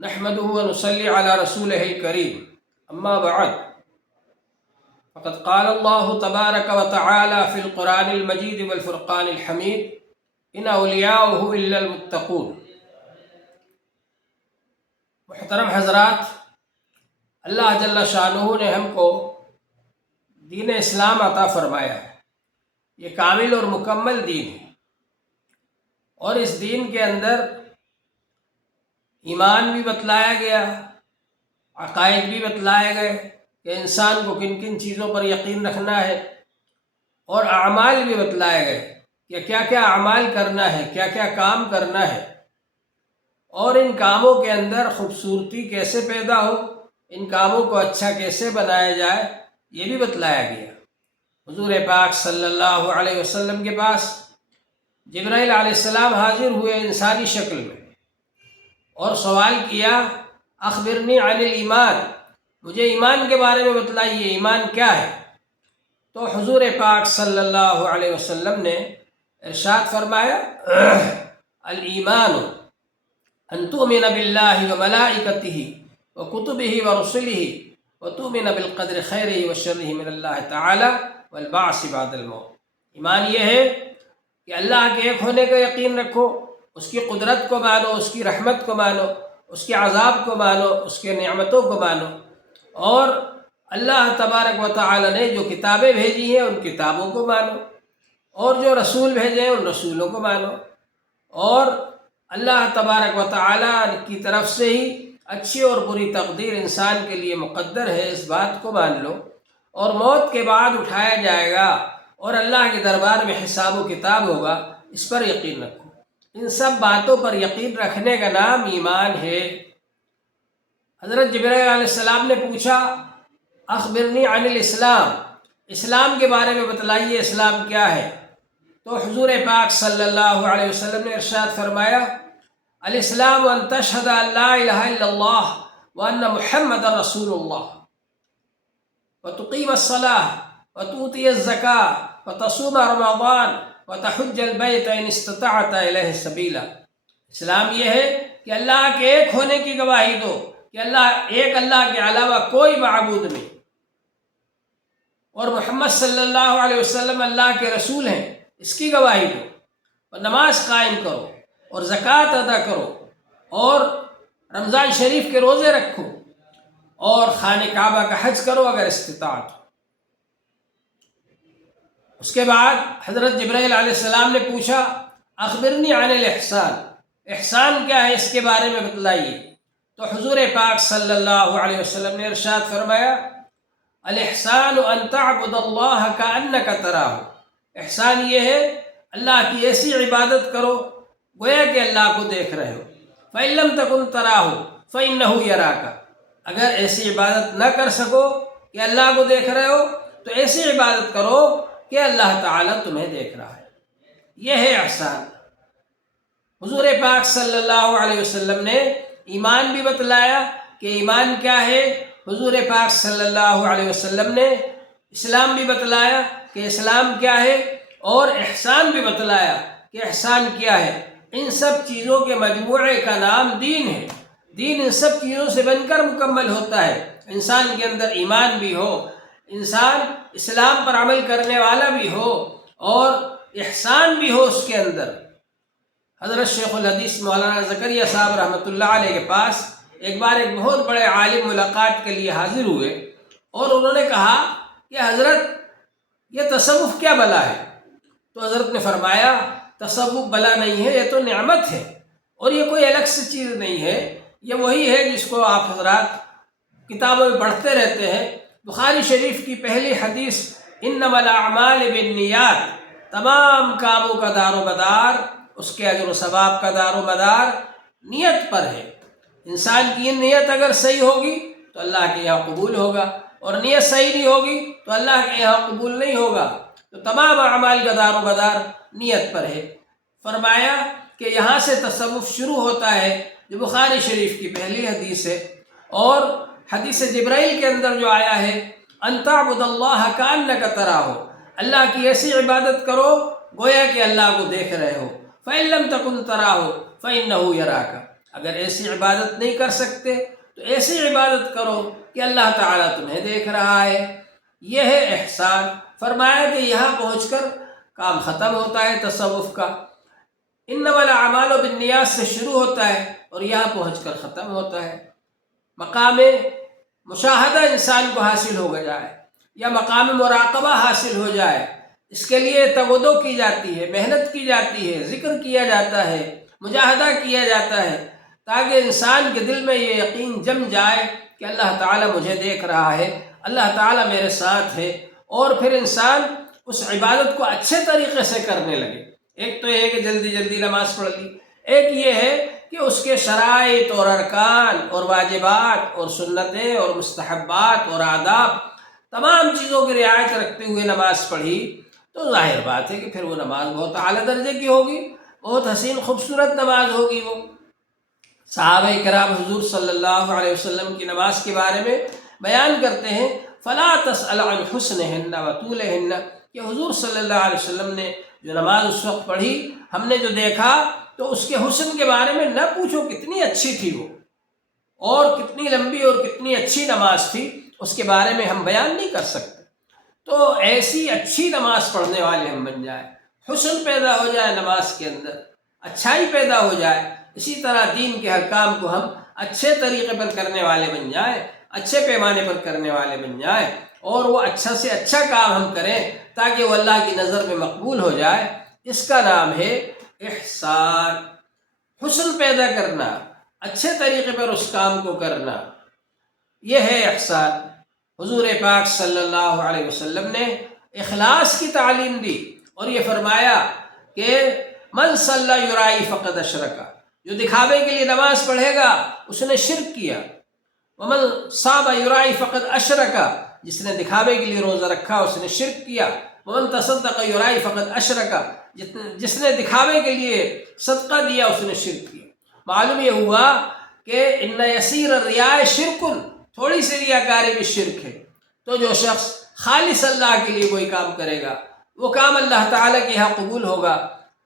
نحمده ونصلي على رسوله الكريم اما بعد فقد قال الله تبارك وتعالى في القرآن المجيد والفرقان الحميد ان اولیاءه الا المتقون۔ محترم حضرات، اللہ جل شانہ نے ہم کو دین اسلام عطا فرمایا ہے۔ یہ کامل اور مکمل دین ہے، اور اس دین کے اندر ایمان بھی بتلایا گیا، عقائد بھی بتلائے گئے کہ انسان کو کن کن چیزوں پر یقین رکھنا ہے، اور اعمال بھی بتلائے گئے کہ کیا کیا اعمال کرنا ہے، کیا کیا کام کرنا ہے، اور ان کاموں کے اندر خوبصورتی کیسے پیدا ہو، ان کاموں کو اچھا کیسے بنایا جائے، یہ بھی بتلایا گیا۔ حضور پاک صلی اللہ علیہ وسلم کے پاس جبرائیل علیہ السلام حاضر ہوئے انسانی شکل میں، اور سوال کیا اخبرنی عن الایمان، مجھے ایمان کے بارے میں بتلائیے، ایمان کیا ہے؟ تو حضور پاک صلی اللہ علیہ وسلم نے ارشاد فرمایا الایمان ان تؤمن باللہ وملائکتہ وکتبہ ورسلہ وتؤمن بالقدر خیرہ وشرہ من اللہ تعالی والبعث بعد الموت۔ ایمان یہ ہے کہ اللہ کے ایک ہونے کا یقین رکھو، اس کی قدرت کو مانو، اس کی رحمت کو مانو، اس کے عذاب کو مانو، اس کے نعمتوں کو مانو، اور اللہ تبارک و تعالی نے جو کتابیں بھیجی ہیں ان کتابوں کو مانو، اور جو رسول بھیجے ہیں ان رسولوں کو مانو، اور اللہ تبارک و تعالی کی طرف سے ہی اچھی اور بری تقدیر انسان کے لیے مقدر ہے، اس بات کو مان لو، اور موت کے بعد اٹھایا جائے گا اور اللہ کے دربار میں حساب و کتاب ہوگا، اس پر یقین رکھو۔ ان سب باتوں پر یقین رکھنے کا نام ایمان ہے۔ حضرت جبرائیل علیہ السلام نے پوچھا اخبرنی عن الاسلام، اسلام کے بارے میں بتلائیے، اسلام کیا ہے؟ تو حضور پاک صلی اللہ علیہ وسلم نے ارشاد فرمایا الاسلام ان تشہد ان لا الہ الا اللہ وان محمد رسول اللہ وتقیم الصلاۃ وتؤتی الزکاۃ وتصوم رمضان وتحج البیت ان استطعت الیہ سبیلا۔ اسلام یہ ہے کہ اللہ کے ایک ہونے کی گواہی دو، کہ اللہ کے علاوہ کوئی معبود نہیں، اور محمد صلی اللہ علیہ وسلم اللہ کے رسول ہیں، اس کی گواہی دو، اور نماز قائم کرو، اور زکوٰۃ ادا کرو، اور رمضان شریف کے روزے رکھو، اور خانہ کعبہ کا حج کرو اگر استطاعت ہو۔ اس کے بعد حضرت جبرائیل علیہ السلام نے پوچھا اخبرنی عن الاحسان، احسان کیا ہے، اس کے بارے میں بتلائیے۔ تو حضور پاک صلی اللہ علیہ وسلم نے ارشاد فرمایا الاحسان ان تعبد اللہ کانک تراہ، احسان یہ ہے اللہ کی ایسی عبادت کرو گویا کہ اللہ کو دیکھ رہے ہو، فإن لم تکن تراہ فإنہ یراک، اگر ایسی عبادت نہ کر سکو کہ اللہ کو دیکھ رہے ہو تو ایسی عبادت کرو کہ اللہ تعالیٰ تمہیں دیکھ رہا ہے۔ یہ ہے احسان۔ حضور پاک صلی اللہ علیہ وسلم نے ایمان بھی بتلایا کہ ایمان کیا ہے، حضور پاک صلی اللہ علیہ وسلم نے اسلام بھی بتلایا کہ اسلام کیا ہے، اور احسان بھی بتلایا کہ احسان کیا ہے۔ ان سب چیزوں کے مجموعے کا نام دین ہے۔ دین ان سب چیزوں سے بن کر مکمل ہوتا ہے۔ انسان کے اندر ایمان بھی ہو، انسان اسلام پر عمل کرنے والا بھی ہو، اور احسان بھی ہو اس کے اندر۔ حضرت شیخ الحدیث مولانا زکریا صاحب رحمۃ اللہ علیہ کے پاس ایک بار ایک بہت بڑے عالم ملاقات کے لیے حاضر ہوئے، اور انہوں نے کہا کہ حضرت یہ تصوف کیا بلا ہے؟ تو حضرت نے فرمایا تصوف بلا نہیں ہے، یہ تو نعمت ہے، اور یہ کوئی الگ سے چیز نہیں ہے، یہ وہی ہے جس کو آپ حضرات کتابوں میں پڑھتے رہتے ہیں۔ بخاری شریف کی پہلی حدیث انما الاعمال بالنیات، تمام کاموں کا دار و مدار، اس کے اجر و ثواب کا دار و مدار نیت پر ہے۔ انسان کی نیت اگر صحیح ہوگی تو اللہ کے یہاں قبول ہوگا، اور نیت صحیح نہیں ہوگی تو اللہ کے یہاں قبول نہیں ہوگا۔ تو تمام اعمال کا دار و مدار نیت پر ہے۔ فرمایا کہ یہاں سے تصوف شروع ہوتا ہے، جو بخاری شریف کی پہلی حدیث ہے، اور حدیث جبرائیل کے اندر جو آیا ہے ان تعبد اللہ کانک تراہ، اللہ کی ایسی عبادت کرو گویا کہ اللہ کو دیکھ رہے ہو، فإن لم تکن تراہ فإنہ یراک، اگر ایسی عبادت نہیں کر سکتے تو ایسی عبادت کرو کہ اللہ تعالیٰ تمہیں دیکھ رہا ہے۔ یہ ہے احسان۔ فرمایا کہ یہاں پہنچ کر کام ختم ہوتا ہے تصوف کا، انما الاعمال بالنیات سے شروع ہوتا ہے اور یہاں پہنچ کر ختم ہوتا ہے۔ مقام مشاہدہ انسان کو حاصل ہو جائے یا مقام مراقبہ حاصل ہو جائے، اس کے لیے تودو کی جاتی ہے، محنت کی جاتی ہے، ذکر کیا جاتا ہے، مجاہدہ کیا جاتا ہے، تاکہ انسان کے دل میں یہ یقین جم جائے کہ اللہ تعالیٰ مجھے دیکھ رہا ہے، اللہ تعالیٰ میرے ساتھ ہے، اور پھر انسان اس عبادت کو اچھے طریقے سے کرنے لگے۔ ایک تو یہ ہے کہ جلدی جلدی نماز پڑھ لی، ایک یہ ہے کہ اس کے شرائط اور ارکان اور واجبات اور سنتیں اور مستحبات اور آداب تمام چیزوں کی رعایت رکھتے ہوئے نماز پڑھی، تو ظاہر بات ہے کہ پھر وہ نماز بہت اعلیٰ درجے کی ہوگی، بہت حسین خوبصورت نماز ہوگی۔ وہ صحابہ کرام حضور صلی اللہ علیہ وسلم کی نماز کے بارے میں بیان کرتے ہیں، فلا تسأل عن حسنہن وطولہن، کہ حضور صلی اللہ علیہ وسلم نے جو نماز اس وقت پڑھی، ہم نے جو دیکھا تو اس کے حسن کے بارے میں نہ پوچھو کتنی اچھی تھی وہ، اور کتنی لمبی اور کتنی اچھی نماز تھی، اس کے بارے میں ہم بیان نہیں کر سکتے۔ تو ایسی اچھی نماز پڑھنے والے ہم بن جائیں، حسن پیدا ہو جائے نماز کے اندر، اچھائی پیدا ہو جائے، اسی طرح دین کے احکام کو ہم اچھے طریقے پر کرنے والے بن جائیں، اچھے پیمانے پر کرنے والے بن جائیں، اور وہ اچھا سے اچھا کام ہم کریں تاکہ وہ اللہ کی نظر میں مقبول ہو جائے۔ اس کا نام ہے احسان، حسن پیدا کرنا، اچھے طریقے پر اس کام کو کرنا، یہ ہے احسان۔ حضور پاک صلی اللہ علیہ وسلم نے اخلاص کی تعلیم دی اور یہ فرمایا کہ من صلی یرائی فقد اشرک، جو دکھاوے کے لیے نماز پڑھے گا اس نے شرک کیا، ومن صام یرائی فقد اشرک، جس نے دکھاوے کے لیے روزہ رکھا اس نے شرک کیا، ومن تصدق یرائی فقد اشرک، جس نے دکھاوے کے لیے صدقہ دیا اس نے شرک کیا۔ معلوم یہ ہوا کہ ان یسیر الریاء شرک، تھوڑی سی ریاکاری بھی شرک ہے۔ تو جو شخص خالص اللہ کے لیے کوئی کام کرے گا وہ کام اللہ تعالیٰ کے یہاں قبول ہوگا۔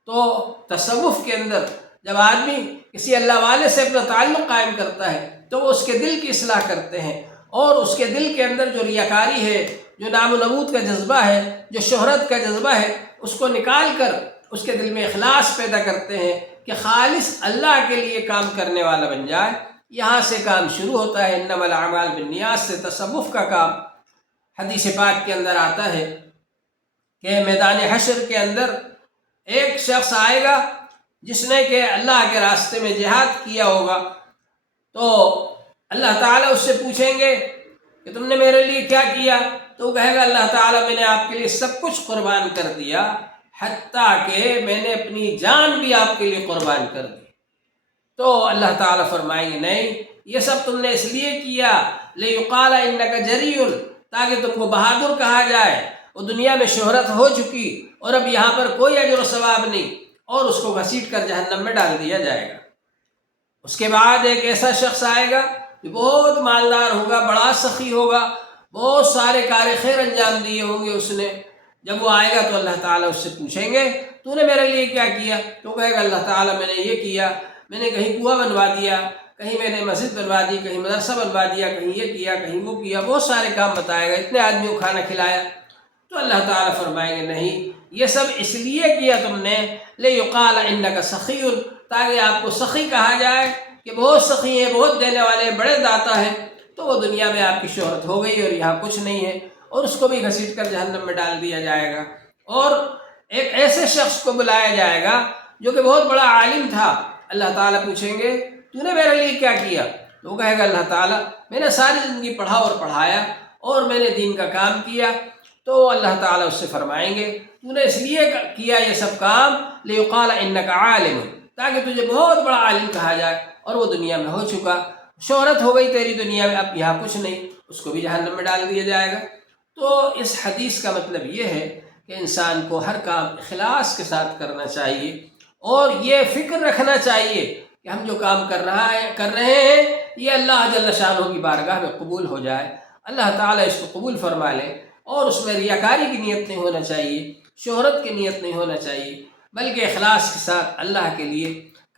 تو تصوف کے اندر جب آدمی کسی اللہ والے سے اپنا تعلق قائم کرتا ہے تو وہ اس کے دل کی اصلاح کرتے ہیں، اور اس کے دل کے اندر جو ریاکاری ہے، جو نام و نمود کا جذبہ ہے، جو شہرت کا جذبہ ہے، اس کو نکال کر اس کے دل میں اخلاص پیدا کرتے ہیں کہ خالص اللہ کے لیے کام کرنے والا بن جائے۔ یہاں سے کام شروع ہوتا ہے، انما الاعمال بالنیات سے تصوف کا کام۔ حدیث پاک کے اندر آتا ہے کہ میدان حشر کے اندر ایک شخص آئے گا جس نے کہ اللہ کے راستے میں جہاد کیا ہوگا، تو اللہ تعالیٰ اس سے پوچھیں گے کہ تم نے میرے لیے کیا کیا؟ تو وہ کہے گا اللہ تعالیٰ میں نے آپ کے لیے سب کچھ قربان کر دیا، حتیٰ کہ میں نے اپنی جان بھی آپ کے لیے قربان کر دی۔ تو اللہ تعالیٰ فرمائیں گے نہیں، یہ سب تم نے اس لیے کیا لِيُقَالَ إِنَّكَ جَرِيٌّ، تاکہ تم کو بہادر کہا جائے۔ وہ دنیا میں شہرت ہو چکی اور اب یہاں پر کوئی اجر و ثواب نہیں، اور اس کو گھسیٹ کر جہنم میں ڈال دیا جائے گا۔ اس کے بعد ایک ایسا شخص آئے گا جو بہت مالدار ہوگا، بڑا سخی ہوگا، بہت سارے کار خیر انجام دیے ہوں گے اس نے۔ جب وہ آئے گا تو اللہ تعالیٰ اس سے پوچھیں گے تو نے میرے لیے کیا کیا؟ تو کہے گا اللہ تعالیٰ میں نے یہ کیا، میں نے کہیں کنواں بنوا دیا، کہیں میں نے مسجد بنوا دی، کہیں مدرسہ بنوا دیا، کہیں یہ کیا، کہیں وہ کیا، بہت سارے کام بتائے گا، اتنے آدمیوں کو کھانا کھلایا۔ تو اللہ تعالیٰ فرمائیں گے نہیں، یہ سب اس لیے کیا تم نے لِيُقَالَ إِنَّكَ سَخِيٌّ، تاکہ آپ کو سخی کہا جائے کہ بہت سخی ہیں، بہت دینے والے ہیں، بڑے داتا ہیں۔ تو وہ دنیا میں آپ کی شہرت ہو گئی اور یہاں کچھ نہیں ہے، اور اس کو بھی گھسیٹ کر جہنم میں ڈال دیا جائے گا۔ اور ایک ایسے شخص کو بلایا جائے گا جو کہ بہت بڑا عالم تھا، اللہ تعالیٰ پوچھیں گے تو نے میرے لیے کیا کیا؟ تو وہ کہے گا اللہ تعالیٰ میں نے ساری زندگی پڑھا اور پڑھایا اور میں نے دین کا کام کیا۔ تو اللہ تعالیٰ اس سے فرمائیں گے تو نے اس لیے کیا یہ سب کام لِيُقَالَ إِنَّكَ عَالِمٌ، تاکہ تجھے بہت بڑا عالم کہا جائے، اور وہ دنیا میں ہو چکا، شہرت ہو گئی تیری دنیا میں، اب یہاں کچھ نہیں، اس کو بھی جہنم میں ڈال دیا جائے گا۔ تو اس حدیث کا مطلب یہ ہے کہ انسان کو ہر کام اخلاص کے ساتھ کرنا چاہیے، اور یہ فکر رکھنا چاہیے کہ ہم جو کام کر رہے ہیں یہ اللہ جل شانہ کی بارگاہ میں قبول ہو جائے، اللہ تعالیٰ اس کو قبول فرما لے، اور اس میں ریاکاری کی نیت نہیں ہونا چاہیے، شہرت کی نیت نہیں ہونا چاہیے، بلکہ اخلاص کے ساتھ اللہ کے لیے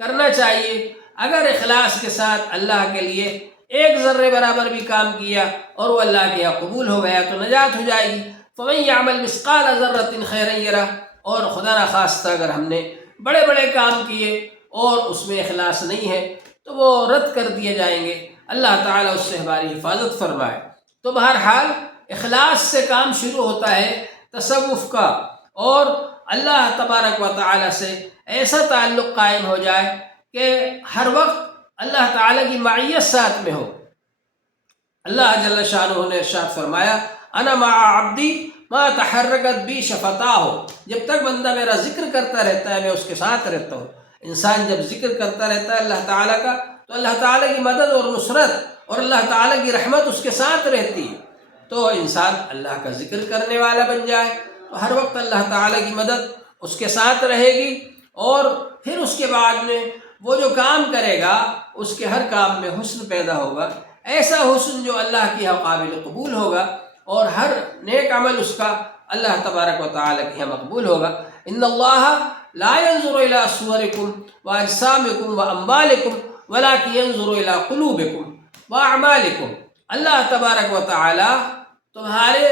کرنا چاہیے۔ اگر اخلاص کے ساتھ اللہ کے لیے ایک ذرے برابر بھی کام کیا اور وہ اللہ کے یہاں قبول ہو گیا تو نجات ہو جائے گی۔ فَمَن يَعْمَلْ مِثْقَالَ ذَرَّةٍ خَيْرًا يَرَهُ، اور خدا نخواستہ اگر ہم نے بڑے بڑے کام کیے اور اس میں اخلاص نہیں ہے تو وہ رد کر دیے جائیں گے۔ اللہ تعالیٰ اس سے ہماری حفاظت فرمائے۔ تو بہرحال اخلاص سے کام شروع ہوتا ہے تصوف کا، اور اللہ تبارک و تعالیٰ سے ایسا تعلق قائم ہو جائے کہ ہر وقت اللہ تعالیٰ کی معیت ساتھ میں ہو۔ اللہ جل شانہ نے ارشاد فرمایا انا مع عبدی ما تحرکت بی شفتاہ، جب تک بندہ میرا ذکر کرتا رہتا ہے میں اس کے ساتھ رہتا ہوں۔ انسان جب ذکر کرتا رہتا ہے اللہ تعالیٰ کا تو اللہ تعالیٰ کی مدد اور نصرت اور اللہ تعالیٰ کی رحمت اس کے ساتھ رہتی ہے۔ تو انسان اللہ کا ذکر کرنے والا بن جائے تو ہر وقت اللہ تعالیٰ کی مدد اس کے ساتھ رہے گی، اور پھر اس کے بعد میں وہ جو کام کرے گا اس کے ہر کام میں حسن پیدا ہوگا، ایسا حسن جو اللہ کی یہاں قابل قبول ہوگا، اور ہر نیک عمل اس کا اللہ تبارک و تعالیٰ کے یہاں مقبول ہوگا۔ ان اللہ لا ينظر الى صورکم واجسامکم واموالکم ولکن ينظر الى قلوبکم واعمالکم، اللہ تبارک و تعالیٰ تمہارے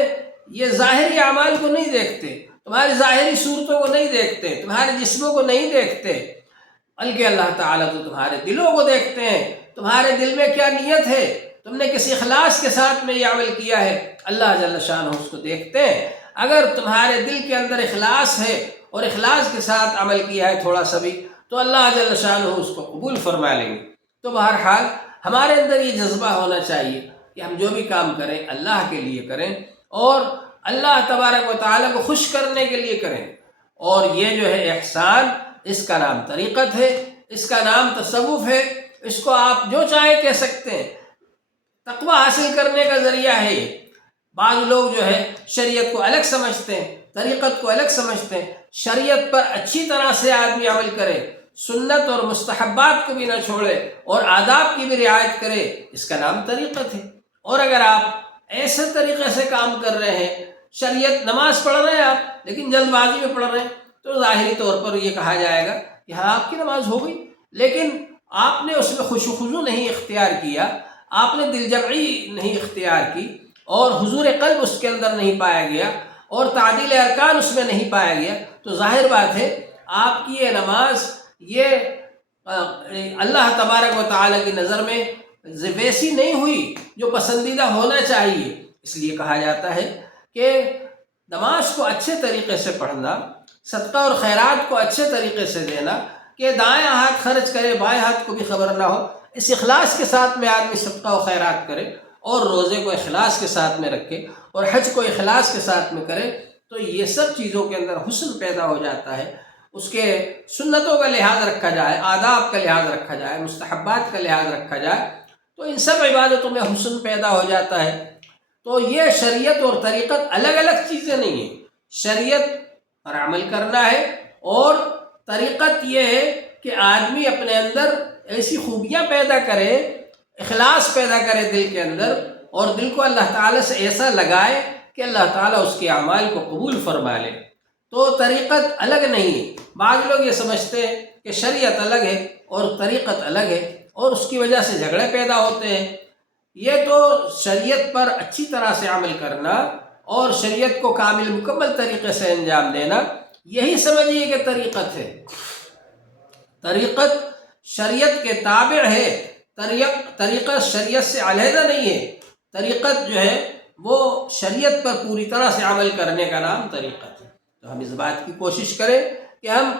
یہ ظاہری اعمال کو نہیں دیکھتے، تمہاری ظاہری صورتوں کو نہیں دیکھتے، تمہارے جسموں کو نہیں دیکھتے، بلکہ اللہ تعالیٰ تو تمہارے دلوں کو دیکھتے ہیں، تمہارے دل میں کیا نیت ہے، تم نے کس اخلاص کے ساتھ میں یہ عمل کیا ہے، اللہ جل شانہ اس کو دیکھتے ہیں۔ اگر تمہارے دل کے اندر اخلاص ہے اور اخلاص کے ساتھ عمل کیا ہے تھوڑا سا بھی تو اللہ جل شانہ اس کو قبول فرما لیں گے۔ تو بہرحال ہمارے اندر یہ جذبہ ہونا چاہیے کہ ہم جو بھی کام کریں اللہ کے لیے کریں اور اللہ تبارک و تعالیٰ کو خوش کرنے کے لیے کریں، اور یہ جو ہے احسان، اس کا نام طریقت ہے، اس کا نام تصوف ہے، اس کو آپ جو چاہیں کہہ سکتے ہیں، تقوی حاصل کرنے کا ذریعہ ہے یہ۔ بعض لوگ جو ہے شریعت کو الگ سمجھتے ہیں، طریقت کو الگ سمجھتے ہیں، شریعت پر اچھی طرح سے آدمی عمل کرے، سنت اور مستحبات کو بھی نہ چھوڑے اور آداب کی بھی رعایت کرے، اس کا نام طریقت ہے۔ اور اگر آپ ایسے طریقے سے کام کر رہے ہیں، شریعت نماز پڑھ رہے ہیں آپ لیکن جلد بازی میں پڑھ رہے ہیں، تو ظاہری طور پر یہ کہا جائے گا کہ ہاں آپ کی نماز ہو گئی، لیکن آپ نے اس میں خشوع و خضوع نہیں اختیار کیا، آپ نے دل جمعی نہیں اختیار کی، اور حضور قلب اس کے اندر نہیں پایا گیا، اور تعدیل ارکان اس میں نہیں پایا گیا، تو ظاہر بات ہے آپ کی یہ نماز یہ اللہ تبارک و تعالیٰ کی نظر میں ویسی نہیں ہوئی جو پسندیدہ ہونا چاہیے۔ اس لیے کہا جاتا ہے کہ نماز کو اچھے طریقے سے پڑھنا، صدقہ اور خیرات کو اچھے طریقے سے دینا، کہ دائیں ہاتھ خرچ کرے بائیں ہاتھ کو بھی خبر نہ ہو، اس اخلاص کے ساتھ میں آدمی صدقہ و خیرات کرے، اور روزے کو اخلاص کے ساتھ میں رکھے، اور حج کو اخلاص کے ساتھ میں کرے، تو یہ سب چیزوں کے اندر حسن پیدا ہو جاتا ہے۔ اس کے سنتوں کا لحاظ رکھا جائے، آداب کا لحاظ رکھا جائے، مستحبات کا لحاظ رکھا جائے، تو ان سب عبادتوں میں حسن پیدا ہو جاتا ہے۔ تو یہ شریعت اور طریقت الگ الگ چیزیں نہیں ہیں، شریعت پر عمل کرنا ہے، اور طریقت یہ ہے کہ آدمی اپنے اندر ایسی خوبیاں پیدا کرے، اخلاص پیدا کرے دل کے اندر، اور دل کو اللہ تعالیٰ سے ایسا لگائے کہ اللہ تعالیٰ اس کے اعمال کو قبول فرما لے۔ تو طریقت الگ نہیں ہے۔ بعض لوگ یہ سمجھتے ہیں کہ شریعت الگ ہے اور طریقت الگ ہے، اور اس کی وجہ سے جھگڑے پیدا ہوتے ہیں۔ یہ تو شریعت پر اچھی طرح سے عمل کرنا اور شریعت کو کامل مکمل طریقے سے انجام دینا، یہی سمجھیے کہ طریقت ہے۔ طریقت شریعت کے تابع ہے، طریقت شریعت سے علیحدہ نہیں ہے۔ طریقت جو ہے وہ شریعت پر پوری طرح سے عمل کرنے کا نام طریقت ہے۔ تو ہم اس بات کی کوشش کریں کہ ہم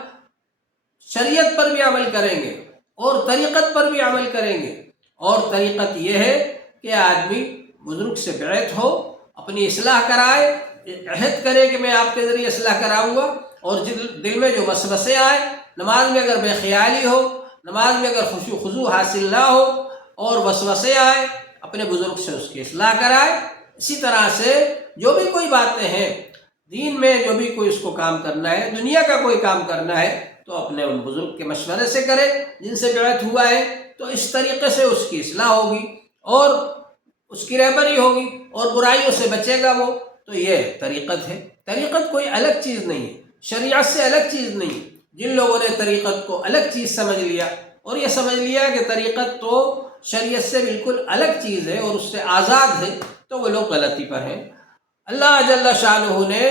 شریعت پر بھی عمل کریں گے اور طریقت پر بھی عمل کریں گے، اور طریقت یہ ہے کہ آدمی بزرگ سے بیعت ہو، اپنی اصلاح کرائے، عہد کرے کہ میں آپ کے ذریعے اصلاح کراؤں گا، اور دل میں جو وسوسے آئے، نماز میں اگر بے خیالی ہو، نماز میں اگر خشوع و خضوع حاصل نہ ہو اور وسوسے آئے، اپنے بزرگ سے اس کی اصلاح کرائے۔ اسی طرح سے جو بھی کوئی باتیں ہیں دین میں، جو بھی کوئی اس کو کام کرنا ہے، دنیا کا کوئی کام کرنا ہے، تو اپنے ان بزرگ کے مشورے سے کرے جن سے بیعت ہوا ہے، تو اس طریقے سے اس کی اصلاح ہوگی اور اس کی رہبری ہوگی اور برائیوں سے بچے گا وہ۔ تو یہ طریقت ہے۔ طریقت کوئی الگ چیز نہیں ہے، شریعت سے الگ چیز نہیں۔ جن لوگوں نے طریقت کو الگ چیز سمجھ لیا اور یہ سمجھ لیا کہ طریقت تو شریعت سے بالکل الگ چیز ہے اور اس سے آزاد ہے، تو وہ لوگ غلطی پر ہیں۔ اللہ جل شانہ نے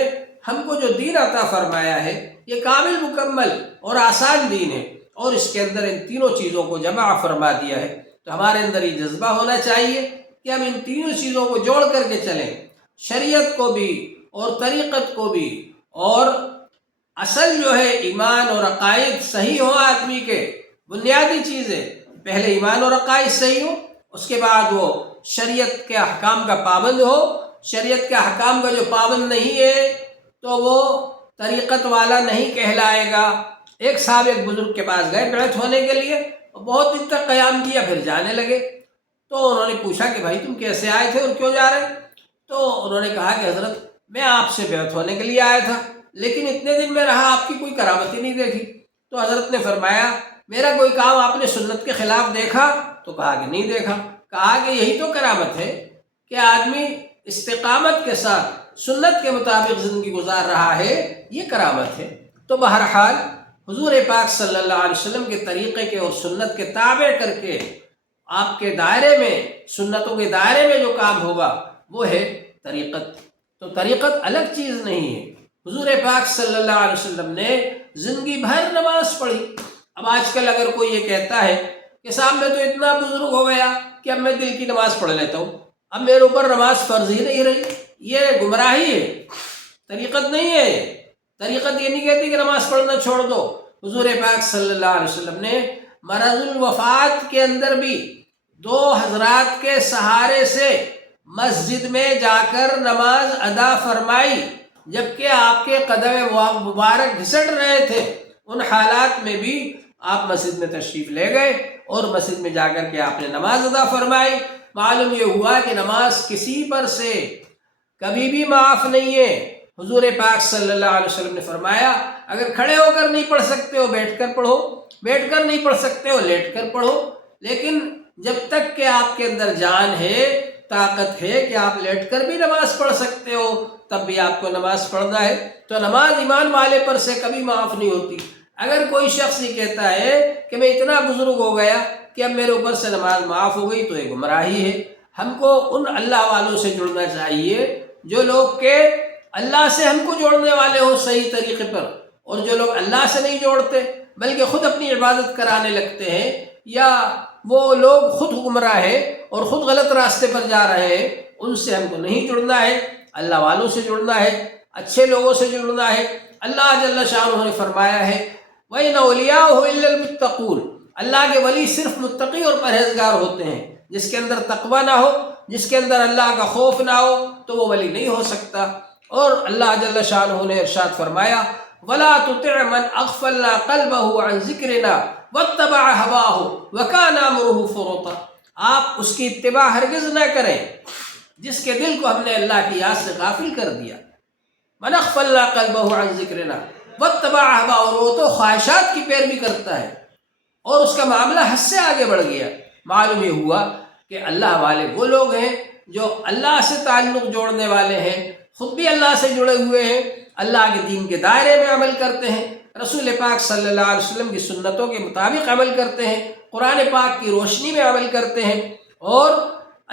ہم کو جو دین عطا فرمایا ہے یہ کامل مکمل اور آسان دین ہے، اور اس کے اندر ان تینوں چیزوں کو جمع فرما دیا ہے۔ تو ہمارے اندر یہ جذبہ ہونا چاہیے کہ ہم ان تینوں چیزوں کو جوڑ کر کے چلیں، شریعت کو بھی اور طریقت کو بھی، اور اصل جو ہے ایمان اور عقائد صحیح ہو آدمی کے، بنیادی چیز ہے پہلے ایمان اور عقائد صحیح ہو، اس کے بعد وہ شریعت کے احکام کا پابند ہو۔ شریعت کے احکام کا جو پابند نہیں ہے تو وہ طریقت والا نہیں کہلائے گا۔ ایک صاحب ایک بزرگ کے پاس گئے بیعت ہونے کے لیے، بہت دن تک قیام کیا، پھر جانے لگے۔ تو انہوں نے پوچھا کہ بھائی تم کیسے آئے تھے اور کیوں جا رہے؟ تو انہوں نے کہا کہ حضرت میں آپ سے بیعت ہونے کے لیے آیا تھا، لیکن اتنے دن میں رہا آپ کی کوئی کرامت ہی نہیں دیکھی۔ تو حضرت نے فرمایا میرا کوئی کام آپ نے سنت کے خلاف دیکھا؟ تو کہا کہ نہیں دیکھا۔ کہا کہ یہی تو کرامت ہے کہ آدمی استقامت کے ساتھ سنت کے مطابق زندگی گزار رہا ہے، یہ کرامت ہے۔ تو بہرحال حضور پاک صلی اللہ علیہ وسلم کے طریقے کے اور سنت کے تابع کر کے آپ کے دائرے میں، سنتوں کے دائرے میں جو کام ہوگا وہ ہے طریقت۔ تو طریقت الگ چیز نہیں ہے۔ حضور پاک صلی اللہ علیہ وسلم نے زندگی بھر نماز پڑھی۔ اب آج کل اگر کوئی یہ کہتا ہے کہ صاحب میں تو اتنا بزرگ ہو گیا کہ اب میں دل کی نماز پڑھ لیتا ہوں، اب میرے اوپر نماز فرض ہی نہیں رہی، یہ گمراہی ہے، طریقت نہیں ہے۔ طریقت یہ نہیں کہتی کہ نماز پڑھنا چھوڑ دو۔ حضور پاک صلی اللہ علیہ وسلم نے مرض الوفات کے اندر بھی دو حضرات کے سہارے سے مسجد میں جا کر نماز ادا فرمائی، جبکہ آپ کے قدم مبارک گھسٹ رہے تھے۔ ان حالات میں بھی آپ مسجد میں تشریف لے گئے اور مسجد میں جا کر کے آپ نے نماز ادا فرمائی۔ معلوم یہ ہوا کہ نماز کسی پر سے کبھی بھی معاف نہیں ہے۔ حضور پاک صلی اللہ علیہ وسلم نے فرمایا اگر کھڑے ہو کر نہیں پڑھ سکتے ہو بیٹھ کر پڑھو، بیٹھ کر نہیں پڑھ سکتے ہو لیٹ کر پڑھو، لیکن جب تک کہ آپ کے اندر جان ہے، طاقت ہے کہ آپ لیٹ کر بھی نماز پڑھ سکتے ہو، تب بھی آپ کو نماز پڑھنا ہے۔ تو نماز ایمان والے پر سے کبھی معاف نہیں ہوتی۔ اگر کوئی شخص یہ کہتا ہے کہ میں اتنا بزرگ ہو گیا کہ اب میرے اوپر سے نماز معاف ہو گئی، تو یہ گمراہی ہے۔ ہم کو ان اللہ والوں سے جڑنا چاہیے جو لوگ کہ اللہ سے ہم کو جوڑنے والے ہوں صحیح طریقے پر، اور جو لوگ اللہ سے نہیں جوڑتے بلکہ خود اپنی عبادت کرانے لگتے ہیں، یا وہ لوگ خود گمراہ ہیں اور خود غلط راستے پر جا رہے ہیں، ان سے ہم کو نہیں جڑنا ہے۔ اللہ والوں سے جڑنا ہے، اچھے لوگوں سے جڑنا ہے۔ اللہ جل شانہ نے فرمایا ہے وَإِنَّ أَوْلِيَاءَهُ إِلَّا الْمُتَّقُونَ، اللہ کے ولی صرف متقی اور پرہیزگار ہوتے ہیں۔ جس کے اندر تقوی نہ ہو، جس کے اندر اللہ کا خوف نہ ہو، تو وہ ولی نہیں ہو سکتا۔ اور اللہ جل شانہ نے ارشاد فرمایا وَلَا تُطِعْ مَنْ أَغْفَلْنَا قَلْبَهُ عَنْ ذِكْرِنَا وَاتَّبَعَ هَوَاهُ وَكَانَ أَمْرُهُ فُرُطًا، آپ اس کی اتباع ہرگز نہ کریں جس کے دل کو ہم نے اللہ کی یاد سے غافل کر دیا۔ مَنْ أَغْفَلْنَا قَلْبَهُ عَنْ ذِكْرِنَا وَاتَّبَعَ هَوَاهُ، اور وہ تو خواہشات کی پیروی کرتا ہے اور اس کا معاملہ حد سے آگے بڑھ گیا۔ معلوم یہ ہوا کہ اللہ والے وہ لوگ ہیں جو اللہ سے تعلق جوڑنے والے ہیں، خود بھی اللہ سے جڑے ہوئے ہیں، اللہ کے دین کے دائرے میں عمل کرتے ہیں، رسول پاک صلی اللہ علیہ وسلم کی سنتوں کے مطابق عمل کرتے ہیں، قرآن پاک کی روشنی میں عمل کرتے ہیں، اور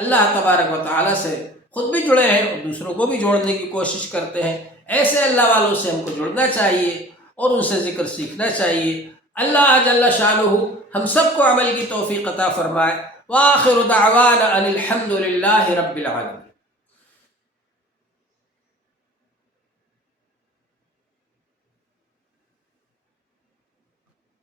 اللہ تبارک و تعالیٰ سے خود بھی جڑے ہیں اور دوسروں کو بھی جوڑنے کی کوشش کرتے ہیں۔ ایسے اللہ والوں سے ہم کو جڑنا چاہیے اور ان سے ذکر سیکھنا چاہیے۔ اللہ جل شانہ ہم سب کو عمل کی توفیق عطا فرمائے۔ وآخر دعوانا ان الحمد للہ رب العالمین۔